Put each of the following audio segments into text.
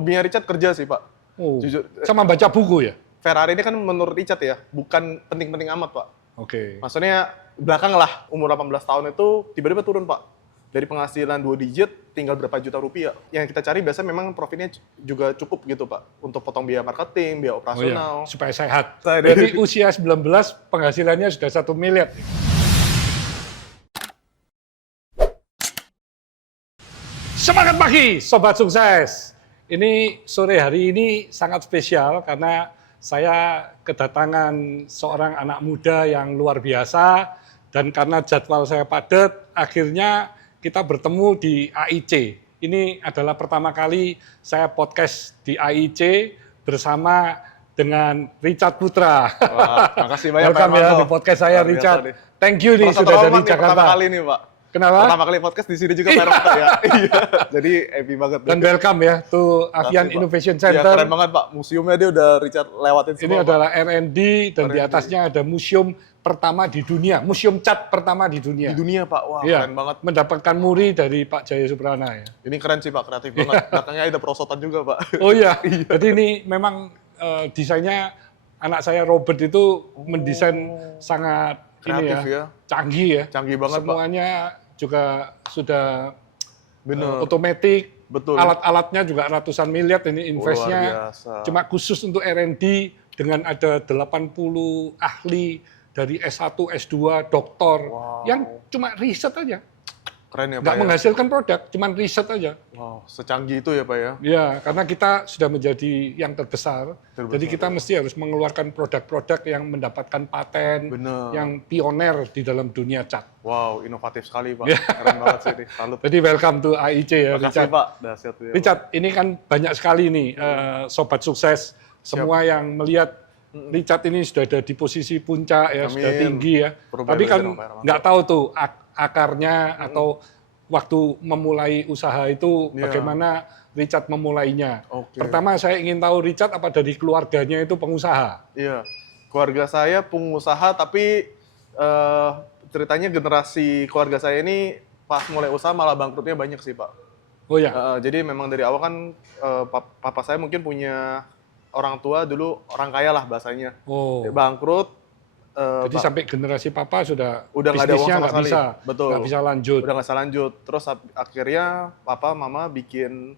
Hobinya Richard kerja sih, Pak. Oh, Jujur. sama baca buku ya? Ferrari ini kan menurut Richard ya, bukan penting-penting amat, Pak. Oke. Maksudnya belakang lah, umur 18 tahun itu tiba-tiba turun, Pak. Dari penghasilan 2 digit, tinggal berapa juta rupiah. Yang kita cari biasanya memang profitnya juga cukup gitu, Pak. Untuk potong biaya marketing, biaya operasional. Supaya sehat. Saya Dari usia 19, penghasilannya sudah 1 miliar. Semangat pagi, Sobat Sukses! Ini sore hari ini sangat spesial karena saya kedatangan seorang anak muda yang luar biasa dan karena jadwal saya padat, akhirnya kita bertemu di AIC. Ini adalah pertama kali saya podcast di AIC bersama dengan Richard Putra. Wah, makasih banyak Welcome ya di podcast saya, Richard. Thank you nih sudah dari Jakarta. Pertama kali nih, Pak. Kenapa? Pertama kali podcast di sini juga Pak ya. Iya. Jadi happy banget. Dan welcome ya to Avian Innovation Center. Ya, keren banget, Pak. Museumnya dia udah Richard lewatin semua. Ini adalah R&D dan di atasnya ada museum pertama di dunia, museum cat pertama di dunia. Di dunia, Pak. Wah, ya, keren banget. Mendapatkan muri dari Pak Jaya Suprana ya. Ini keren sih, Pak, kreatif banget. Belakangnya ada perosotan juga, Pak. Oh iya. Jadi ini memang desainnya anak saya Robert itu mendesain sangat kreatif ini ya, canggih ya. Canggih banget, semuanya juga sudah otomatis. Betul. Alat-alatnya juga ratusan miliar, ini investnya cuma khusus untuk R&D dengan ada 80 ahli dari S1, S2, doktor yang cuma riset aja. Keren ya, Pak. Nggak menghasilkan produk, cuma riset aja. Wow, secanggih itu ya, Pak ya? Ya, karena kita sudah menjadi yang terbesar. Jadi kita mesti harus mengeluarkan produk-produk yang mendapatkan paten, yang pioner di dalam dunia cat. Wow, inovatif sekali, Pak. Keren banget sih, salut. Jadi welcome to AIC ya, Richard. Richard. Pak. Dahsyat ya, Richard, ini kan banyak sekali nih sobat sukses, semua yang melihat Richard ini sudah ada di posisi puncak ya, sudah tinggi ya. Tapi kan nggak tahu tuh akarnya atau waktu memulai usaha itu bagaimana Richard memulainya. Pertama saya ingin tahu Richard apa dari keluarganya itu pengusaha? Iya, keluarga saya pengusaha tapi ceritanya generasi keluarga saya ini pas mulai usaha malah bangkrutnya banyak sih, Pak. Oh ya. Jadi memang dari awal kan papa saya mungkin punya orang tua dulu orang kaya lah bahasanya. Bangkrut. Jadi sampai generasi papa sudah nggak ada uang sama sekali. Bisa, betul. Nggak bisa lanjut. Udah nggak bisa lanjut. Terus akhirnya papa mama bikin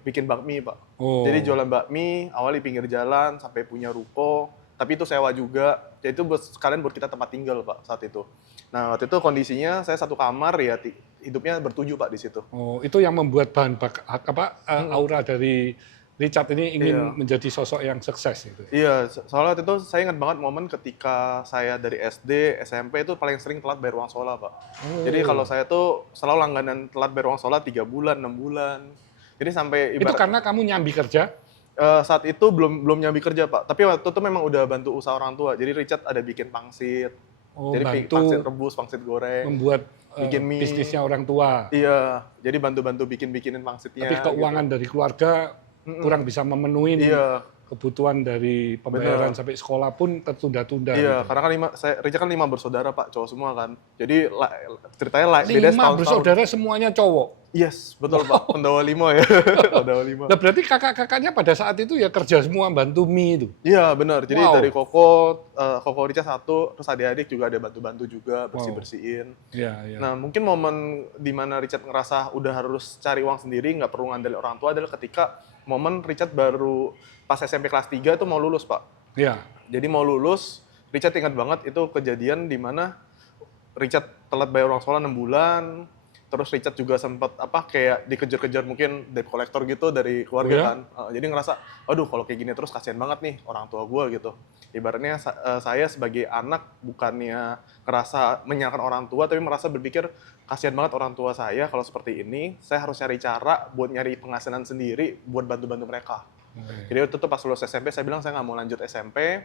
bikin bakmi, Pak. Jadi jualan bakmi awalnya di pinggir jalan sampai punya ruko. Tapi itu sewa juga. Jadi itu sekalian buat kita tempat tinggal, Pak, saat itu. Nah, waktu itu kondisinya saya satu kamar ya hidupnya bertujuh, Pak, di situ. Oh, itu yang membuat bahan aura dari Richard ini ingin menjadi sosok yang sukses gitu. Iya, soalnya waktu itu saya ingat banget momen ketika saya dari SD, SMP itu paling sering telat bayar uang sekolah, Pak. Jadi kalau saya tuh selalu langganan telat bayar uang sekolah 3 bulan, 6 bulan. Jadi sampai itu karena kamu nyambi kerja? Saat itu belum nyambi kerja, Pak. Tapi waktu itu memang udah bantu usaha orang tua. Jadi Richard ada bikin pangsit. Jadi pangsit rebus, pangsit goreng. Membuat bikin mie. Bisnisnya orang tua. Iya, jadi bantu-bantu bikinin pangsitnya. Tapi keuangan dari keluarga kurang bisa memenuhi kebutuhan dari pembayaran sampai sekolah pun tertunda-tunda. Iya, gitu. karena kan Richard kan 5 bersaudara, Pak, cowok semua kan. Jadi ceritanya beda 5 bersaudara semuanya cowok? Yes, betul, Pak. Pendawa 5 ya. Pendawa 5. Nah, berarti kakak-kakaknya pada saat itu ya kerja semua bantu mie itu? Iya, benar. Jadi dari Koko Richard 1, terus adik-adik juga ada bantu-bantu juga, bersih-bersihin. Iya. Nah, mungkin momen di mana Richard ngerasa udah harus cari uang sendiri, nggak perlu ngandalin orang tua adalah ketika momen Richard baru pas SMP kelas 3 itu mau lulus, Pak. Iya. Jadi mau lulus, Richard ingat banget itu kejadian di mana Richard telat bayar uang sekolah 6 bulan. Terus Richard juga sempat kayak dikejar-kejar mungkin debt collector gitu dari keluarga kan. Jadi ngerasa, aduh kalau kayak gini terus kasihan banget nih orang tua gue gitu. Ibaratnya saya sebagai anak bukannya ngerasa menyalahkan orang tua, tapi merasa berpikir kasihan banget orang tua saya kalau seperti ini. Saya harus cari cara buat nyari penghasilan sendiri buat bantu-bantu mereka. Jadi waktu itu pas lulus SMP saya bilang saya nggak mau lanjut SMP.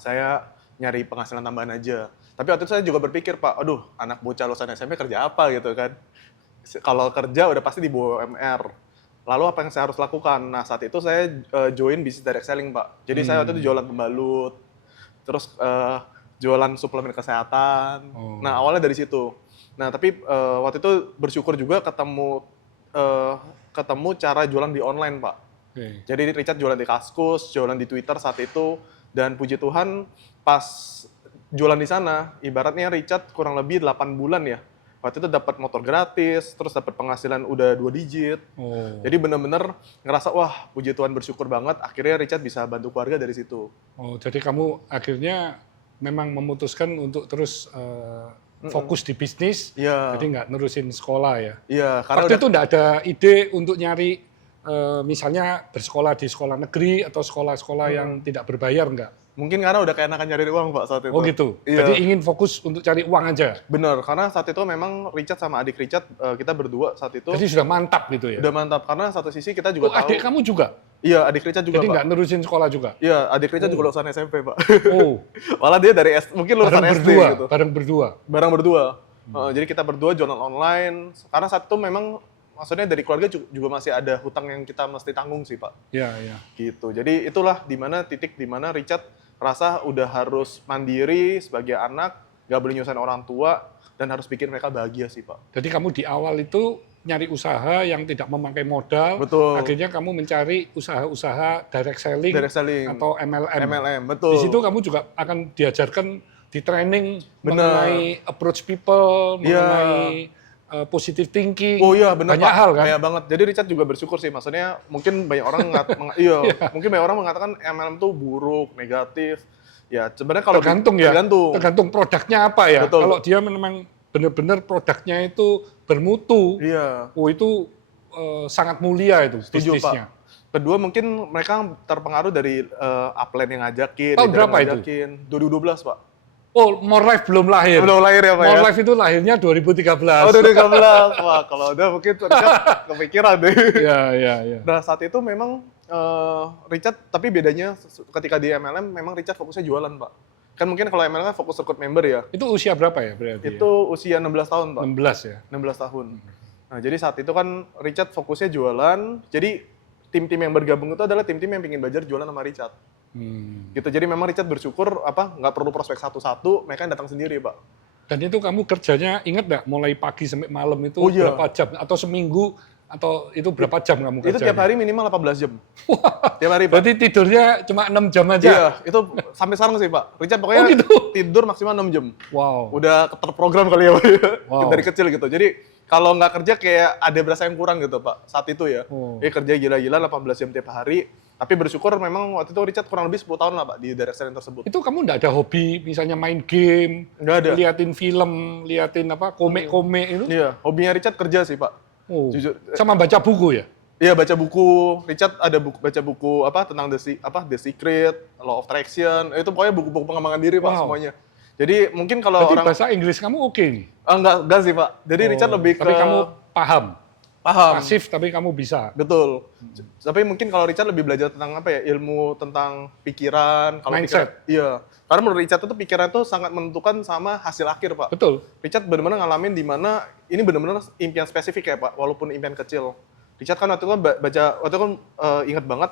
Saya nyari penghasilan tambahan aja. Tapi waktu itu saya juga berpikir, Pak, aduh anak bocah lulusan SMP kerja apa gitu kan. Kalau kerja udah pasti di bawah UMR. Lalu apa yang saya harus lakukan? Nah saat itu saya join bisnis direct selling, Pak. Jadi saya waktu itu jualan pembalut, terus jualan suplemen kesehatan. Nah awalnya dari situ. Nah tapi waktu itu bersyukur juga ketemu ketemu cara jualan di online, Pak. Oke. Jadi Richard jualan di Kaskus, jualan di Twitter saat itu, dan puji Tuhan pas jualan di sana, ibaratnya Richard kurang lebih 8 bulan ya. Waktu itu dapat motor gratis, terus dapat penghasilan udah 2 digit. Oh. Jadi bener-bener ngerasa, wah puji Tuhan bersyukur banget, akhirnya Richard bisa bantu keluarga dari situ. Oh, jadi kamu akhirnya memang memutuskan untuk terus fokus di bisnis, Iya. jadi nggak nerusin sekolah ya. Iya, karena Waktu udah, itu nggak ada ide untuk nyari misalnya bersekolah di sekolah negeri atau sekolah-sekolah yang tidak berbayar nggak? mungkin karena udah keenakan nyari uang Pak saat itu. Oh gitu. Iya. Jadi ingin fokus untuk cari uang aja. Bener, karena saat itu memang Richard sama adik Richard, kita berdua saat itu Jadi sudah mantap gitu ya. udah mantap. Karena satu sisi kita Oh, juga tahu. adik kamu juga. Iya, adik Richard juga Jadi Pak. nggak nerusin sekolah juga. Iya, adik Richard juga lulusan SMP Pak. Oh, Malah dia dari mungkin lulusan bareng SD berdua, gitu. bareng berdua. Barang berdua. Jadi kita berdua jualan online. Karena saat itu memang maksudnya dari keluarga juga masih ada hutang yang kita mesti tanggung sih Pak. Ya, ya. Gitu. Jadi itulah titik di mana Richard rasa udah harus mandiri sebagai anak, nggak boleh nyusahin orang tua, dan harus bikin mereka bahagia sih Pak. Jadi kamu di awal itu nyari usaha yang tidak memakai modal. Betul. Akhirnya kamu mencari usaha-usaha direct selling, Direct selling. atau MLM. MLM, betul. Di situ kamu juga akan diajarkan di training Bener. mengenai approach people, Iya. mengenai positive thinking. Oh iya benar banyak Pak. hal kan. Banyak banget. Jadi Richard juga bersyukur sih. Maksudnya mungkin banyak orang iya, mungkin banyak orang mengatakan MLM tuh buruk, negatif. Ya sebenarnya kalau Tergantung ya. tergantung. Tergantung produknya apa ya. Betul. Kalau dia memang benar-benar produknya itu bermutu, Iya. oh itu sangat mulia itu Setuju bisnisnya. Pak. Kedua mungkin mereka terpengaruh dari upline yang ngajakin, Tahun leader berapa yang itu? ngajakin. 2012 Pak. Oh, More Life belum lahir. Belum lahir ya Pak More ya? Life itu lahirnya 2013. Oh 2013. Wah kalau udah mungkin Richard kepikiran deh. Iya, iya, iya. Nah saat itu memang Richard, tapi bedanya ketika di MLM memang Richard fokusnya jualan Pak. Kan mungkin kalau MLM kan fokus rekrut member ya. Itu usia berapa ya berarti? Itu usia 16 tahun Pak. 16 ya. 16 tahun. Nah, jadi saat itu kan Richard fokusnya jualan. Jadi tim-tim yang bergabung itu adalah tim-tim yang ingin belajar jualan sama Richard. Gitu. Jadi memang Richard bersyukur nggak perlu prospek satu-satu, mereka yang datang sendiri, Pak. Dan itu kamu kerjanya ingat nggak mulai pagi sampai malam itu Oh, iya. berapa jam atau seminggu atau itu berapa jam kamu kerjanya? Itu tiap hari minimal 18 jam. Tiap hari, Pak. Berarti tidurnya cuma 6 jam aja. Iya, itu sampai sekarang sih, Pak. Richard pokoknya Oh, gitu? tidur maksimal 6 jam. Wow. Udah terprogram kali ya, Pak. Wow. Dari kecil gitu. Jadi kalau nggak kerja kayak ada berasa yang kurang gitu, Pak. Saat itu ya. Oh. Dia kerja gila-gila 18 jam tiap hari. Tapi bersyukur memang waktu itu Richard kurang lebih 10 tahun lah, Pak, di direct selling tersebut. Itu kamu nggak ada hobi, misalnya main game, Nggak ada. liatin film, liatin apa komik-komik itu? Iya, hobinya Richard kerja sih, Pak. Oh. Jujur. Sama baca buku ya? Iya, baca buku. Richard ada baca buku tentang The Secret, Law of Attraction. Itu pokoknya buku-buku pengembangan diri, Pak, Wow. semuanya. Jadi mungkin kalau Berarti orang bahasa Inggris kamu oke nih? enggak sih, Pak. Jadi Richard lebih ke Tapi kamu paham, paham. pasif tapi kamu bisa. Betul. Tapi mungkin kalau Richard lebih belajar tentang ilmu tentang pikiran, kalau Mindset. iya. Karena menurut Richard itu pikiran itu sangat menentukan sama hasil akhir, Pak. Betul. Richard benar-benar ngalamin di mana ini benar-benar impian spesifik ya, Pak, walaupun impian kecil. Richard kan waktu itu ingat banget,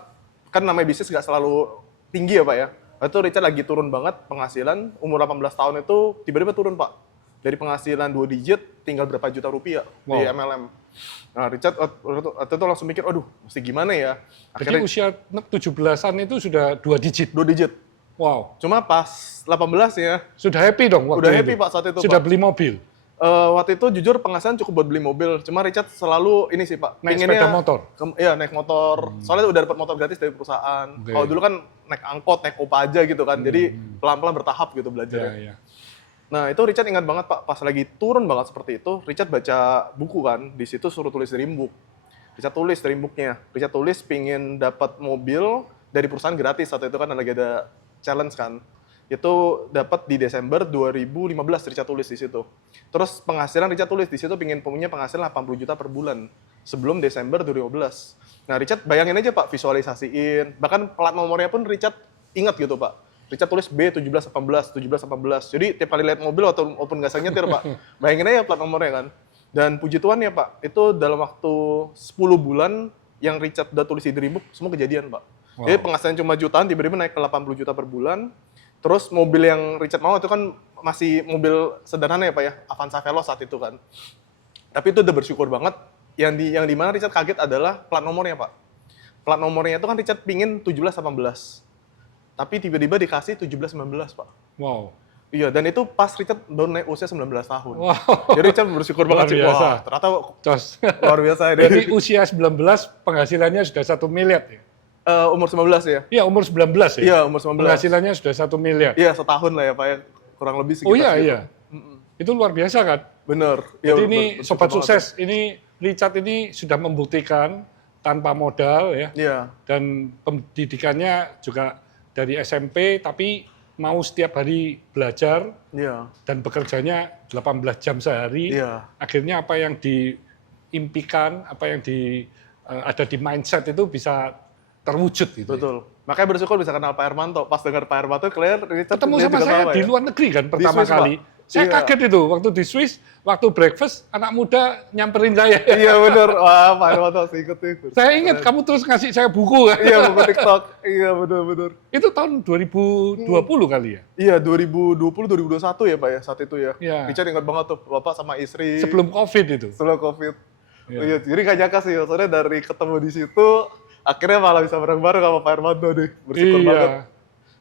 kan namanya bisnis nggak selalu tinggi ya, Pak ya. Waktu itu Richard lagi turun banget penghasilan, umur 18 tahun itu tiba-tiba turun, Pak. Dari penghasilan 2 digit tinggal berapa juta rupiah di Wow. MLM. Nah, Richard waktu itu langsung mikir, aduh, mesti gimana ya? Jadi Akhirnya usia 17-an itu sudah 2 digit. 2 digit. Wow. Cuma pas 18 ya, Sudah happy dong waktu udah itu? happy, Pak, saat itu, Sudah Pak. beli mobil? Waktu itu jujur penghasilan cukup buat beli mobil. Cuma Richard selalu ini sih, Pak. Naik pinginnya- sepeda motor? Iya, naik motor. Soalnya udah dapat motor gratis dari perusahaan. Oke. Kalau dulu kan naik angkot, naik Kopaja gitu kan. Jadi pelan-pelan bertahap gitu Ya, belajarnya. ya. Nah, itu Richard ingat banget, Pak. Pas lagi turun banget seperti itu, Richard baca buku kan. Di situ suruh tulis dream book. Richard tulis dream booknya. Richard tulis pingin dapat mobil dari perusahaan gratis. Saat itu kan lagi ada challenge kan. Itu dapat di Desember 2015 Richard tulis di situ. Terus penghasilan Richard tulis di situ pingin punya penghasilan 80 juta per bulan sebelum Desember 2015. Nah, Richard bayangin aja, Pak, visualisasiin. Bahkan plat nomornya pun Richard ingat gitu, Pak. Richard tulis B1718, 1718. Jadi tiap kali lihat mobil walaupun nggak nyetir, Pak. Bayangin aja plat nomornya kan. Dan puji Tuhan ya, Pak, itu dalam waktu 10 bulan yang Richard udah tulis di dream book, semua kejadian, Pak. Wow. Jadi penghasilan cuma jutaan, tiba-tiba naik ke 80 juta per bulan. Terus mobil yang Richard mau itu kan masih mobil sederhana ya, Pak ya, Avanza Veloz saat itu kan. Tapi itu udah bersyukur banget, yang di mana Richard kaget adalah plat nomornya, Pak. Plat nomornya itu kan Richard pingin 17-18. Tapi tiba-tiba dikasih 17-19, Pak. Wow. Iya, dan itu pas Richard baru naik usia 19 tahun. Wow. Jadi Richard bersyukur Luar banget sih. biasa. Wah, ternyata Cos. luar biasa ini. Jadi usia 19 penghasilannya sudah 1 miliar ya? Umur 19 ya? Iya, umur 19 ya? Iya, umur 19. Penghasilannya sudah 1 miliar. Iya, setahun lah ya, Pak ya. Kurang lebih sekitar Oh iya, segitu. iya. Itu luar biasa kan? Bener. Ya, Jadi ini bersyukur Sobat banget. Sukses, ini Richard ini sudah membuktikan tanpa modal ya. Iya, Dan pendidikannya juga dari SMP, tapi mau setiap hari belajar iya, dan bekerjanya 18 jam sehari. iya. Akhirnya apa yang diimpikan, apa yang ada di mindset itu bisa terwujud gitu. Betul. Makanya bersyukur bisa kenal Pak Hermanto. Pas dengar Pak Hermanto, clear Richard Ketemu dia sama juga saya di ya. luar negeri kan pertama Swiss, Pak. kali. Saya Iya. kaget itu waktu di Swiss, waktu breakfast anak muda nyamperin saya. Iya bener. Wah, Pak Hermanto masih ikut tuh. Saya ingat kamu terus ngasih saya buku kan. Iya, buku TikTok. Iya, bener-bener. Itu tahun 2020 kali ya. Iya, 2020-2021 ya Pak ya, saat itu ya. Iya. Richard ingat banget tuh, Bapak sama istri. Sebelum COVID itu. Sebelum COVID. Iya. Iya, jadi gak nyangka sih, soalnya dari ketemu di situ, akhirnya malah bisa bareng-bareng sama Pak Hermanto deh. Bersyukur banget. Iya.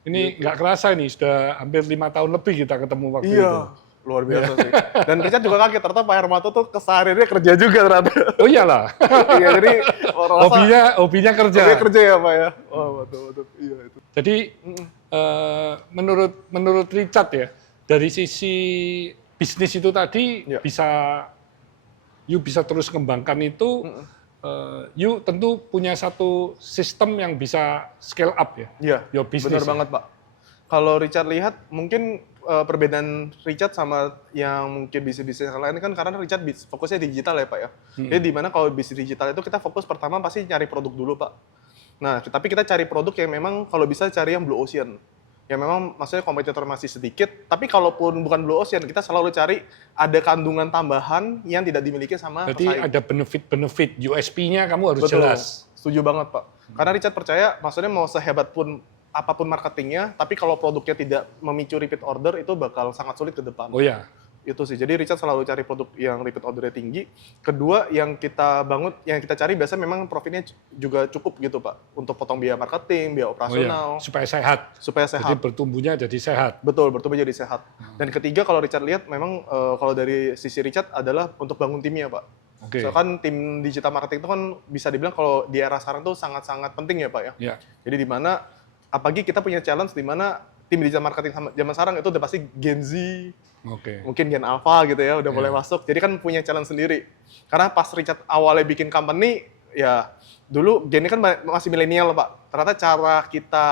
Ini nggak kerasa nih, sudah hampir 5 tahun lebih kita ketemu waktu itu. Iya, luar biasa sih. Dan Richard juga kaget, ternyata Pak Hermanto tuh kesehariannya kerja juga ternyata. Oh iyalah, Iya, jadi hobinya kerja. dia kerja ya Pak ya. Oh, betul-betul. Iya itu. Jadi menurut Richard ya, dari sisi bisnis itu tadi Iya. you bisa terus kembangkan itu. You tentu punya satu sistem yang bisa scale up ya. Iya, Your business benar ya? banget Pak. Kalau Richard lihat, mungkin perbedaan Richard sama yang mungkin bisnis-bisnis yang lain kan karena Richard fokusnya digital ya Pak ya. Jadi di mana kalau bisnis digital itu kita fokus pertama pasti nyari produk dulu Pak. Nah, tapi kita cari produk yang memang kalau bisa cari yang blue ocean. Yang memang maksudnya kompetitor masih sedikit, tapi kalaupun bukan blue ocean, kita selalu cari ada kandungan tambahan yang tidak dimiliki sama Berarti pesaing. ada benefit USP-nya kamu harus Betul. jelas. Setuju banget Pak. Karena Richard percaya, maksudnya mau sehebat pun apapun marketingnya, tapi kalau produknya tidak memicu repeat order, itu bakal sangat sulit ke depan. Oh ya, Itu sih. Jadi Richard selalu cari produk yang repeat ordernya tinggi. Kedua, yang kita bangun, yang kita cari biasanya memang profitnya juga cukup gitu Pak. Untuk potong biaya marketing, biaya oh ya, operasional, supaya sehat. supaya Jadi sehat. bertumbuhnya jadi sehat. Betul, bertumbuh jadi sehat. Dan ketiga, kalau Richard lihat, memang kalau dari sisi Richard adalah untuk bangun timnya Pak. Oke. So kan tim digital marketing itu kan bisa dibilang kalau di era sekarang tuh sangat-sangat penting ya Pak ya. Ya. Jadi di mana apalagi kita punya challenge di mana tim digital marketing zaman sekarang itu udah pasti Gen Z, Oke. mungkin Gen Alpha gitu ya, udah mulai masuk. Jadi kan punya challenge sendiri. Karena pas Richard awalnya bikin company, ya dulu Gen ini kan masih milenial Pak. Ternyata cara kita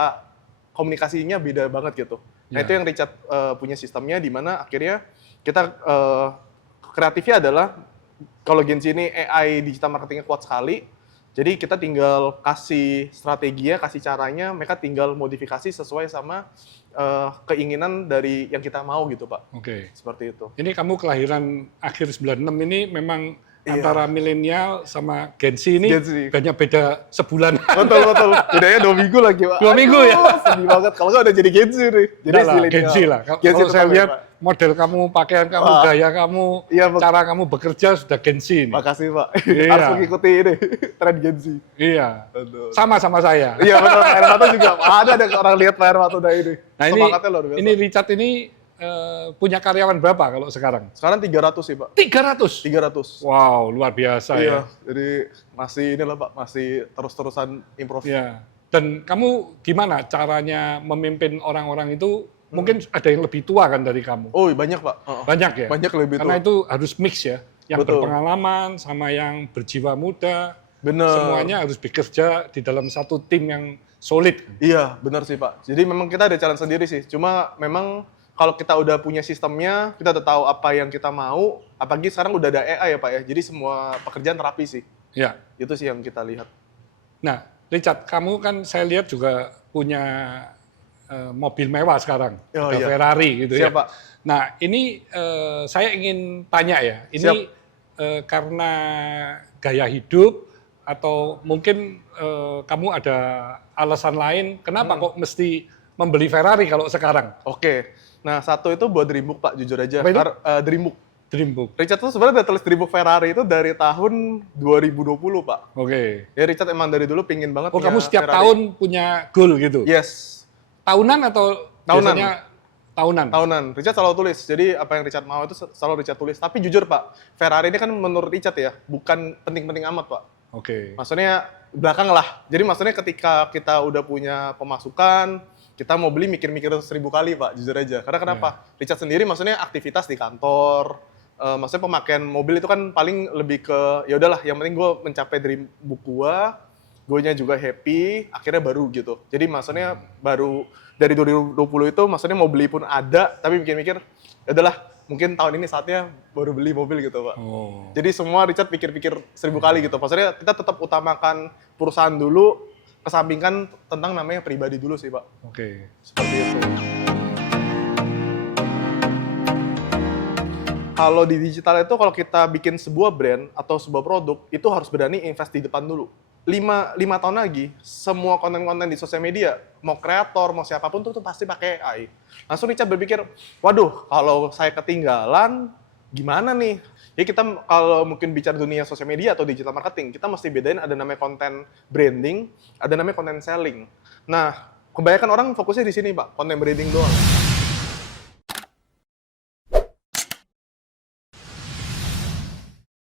komunikasinya beda banget gitu. Nah Ya. itu yang Richard punya sistemnya di mana akhirnya kita kreatifnya adalah kalau Gen Z ini AI digital marketingnya kuat sekali. Jadi kita tinggal kasih strateginya, kasih caranya, mereka tinggal modifikasi sesuai sama keinginan dari yang kita mau gitu Pak. Oke. Seperti itu. Ini kamu kelahiran akhir 96 ini memang Iya. antara milenial sama Gen Z ini Gen Z. banyak beda sebulan. Betul. Bedanya 2 minggu lagi Pak. 2 minggu ya? Aduh, sedih banget. Kalau nggak udah jadi Gen Z nih. Jadi Enggak lah, milenial. Gen Z lah. Gen Z Kalau saya tetap ya, lihat Pak. model kamu, pakaian kamu, Wah. gaya kamu, Iya, Pak. cara kamu bekerja sudah Gen Z ini. Makasih Pak. Iya. Harus mengikuti ini tren Gen Z. Iya. Aduh. Sama saya. Iya betul. Pak Hermanto juga ada orang lihat Pak Hermanto udah ini. Nah ini, Semangatnya luar biasa. ini Richard ini punya karyawan berapa kalau sekarang? Sekarang 300 sih Pak. 300. 300. Wow, luar biasa Iya, ya. jadi masih inilah Pak, masih terus-terusan improve. Ya. Dan kamu gimana caranya memimpin orang-orang itu? Mungkin ada yang lebih tua kan dari kamu? Oh banyak Pak. Banyak ya? Banyak lebih Karena tua. itu harus mix ya. Yang Betul. berpengalaman sama yang berjiwa muda. Bener. Semuanya harus bekerja di dalam satu tim yang solid. Iya, benar sih Pak. Jadi memang kita ada challenge sendiri sih. Cuma memang kalau kita udah punya sistemnya, kita udah tahu apa yang kita mau. Apalagi sekarang udah ada AI ya Pak ya. Jadi semua pekerjaan rapi sih. Ya. Itu sih yang kita lihat. Nah, Richard, kamu kan saya lihat juga punya mobil mewah sekarang. Oh, ada iya. Ferrari gitu Siap, ya. Pak. Nah, ini saya ingin tanya ya. Ini karena gaya hidup atau mungkin kamu ada alasan lain kenapa kok mesti membeli Ferrari kalau sekarang? Oke. Nah, satu itu buat Dreambook Pak, jujur aja. Apa itu? Dreambook. Dreambook. Richard tuh sebenarnya udah tulis Dreambook Ferrari itu dari tahun 2020, Pak. Oke. Ya Richard emang dari dulu pingin banget Oh, punya kamu setiap Ferrari. tahun punya goal gitu? Yes, Tahunan atau Tahunan. biasanya tahunan? tahunan. Richard selalu tulis. Jadi apa yang Richard mau itu selalu Richard tulis. Tapi jujur Pak, Ferrari ini kan menurut Richard ya, bukan penting-penting amat Pak. Oke. Maksudnya belakang lah. Jadi maksudnya ketika kita udah punya pemasukan, kita mau beli mikir-mikir 1000 kali Pak, jujur aja. Karena kenapa? Richard sendiri maksudnya aktivitas di kantor, maksudnya pemakaian mobil itu kan paling lebih ke ya udahlah, yang penting gue mencapai dream book gue-nya juga happy, akhirnya baru gitu. Jadi maksudnya baru dari 2020 itu maksudnya mau beli pun ada, tapi mikir-mikir ya udahlah, mungkin tahun ini saatnya baru beli mobil gitu Pak. Oh. Jadi semua Richard pikir-pikir 1000 kali gitu. Maksudnya kita tetap utamakan perusahaan dulu, kesampingkan tentang namanya pribadi dulu sih Pak. Oke. Seperti itu. Kalau di digital itu kalau kita bikin sebuah brand atau sebuah produk, itu harus berani invest di depan dulu. 5 tahun lagi, semua konten-konten di sosial media, mau kreator, mau siapapun tuh pasti pakai AI. Langsung Richard berpikir, waduh, kalau saya ketinggalan, gimana nih? Jadi kita kalau mungkin bicara dunia sosial media atau digital marketing, kita mesti bedain ada namanya konten branding, ada namanya konten selling. Nah, kebanyakan orang fokusnya di sini Pak, konten branding doang.